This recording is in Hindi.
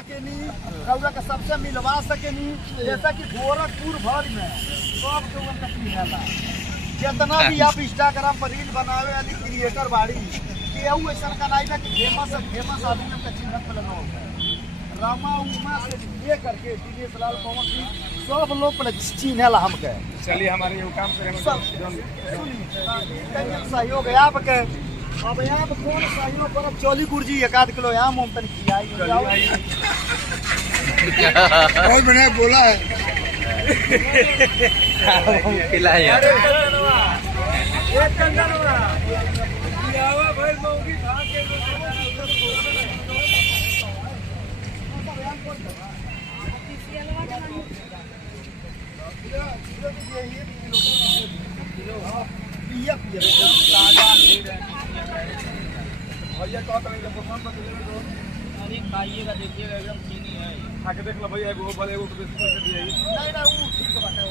सकेनी रउआ के सबसे मिलवा सकेनी। जैसा कि गोरखपुर भर में सब लोगन का चिन्हला, जितना भी आप इंस्टाग्राम पर रील बनावे वाली क्रिएटर बाड़ी केहू ऐसा का नहीं ना कि फेमस आदमी का चिन्ह पे लगाओ। रामा उमा से ये करके दिनेश लाल पवन सिंह सब लोग पर चिन्हला हमके। चलिए हमारे ये काम करें सहयोग है आपके। अब यहाँ पे कौन सहयोग पर चौली गुरुजी 1 किलो यहाँ मुमतन खिलाई बहुत बढ़िया बोला है। खिलाए भैया कहा था दुकान पर अरे खाइएगा देखिएगा एकदम चीनी है। खा के देख लो भैया, एगो भले एगो नहीं वो ठीक बात है।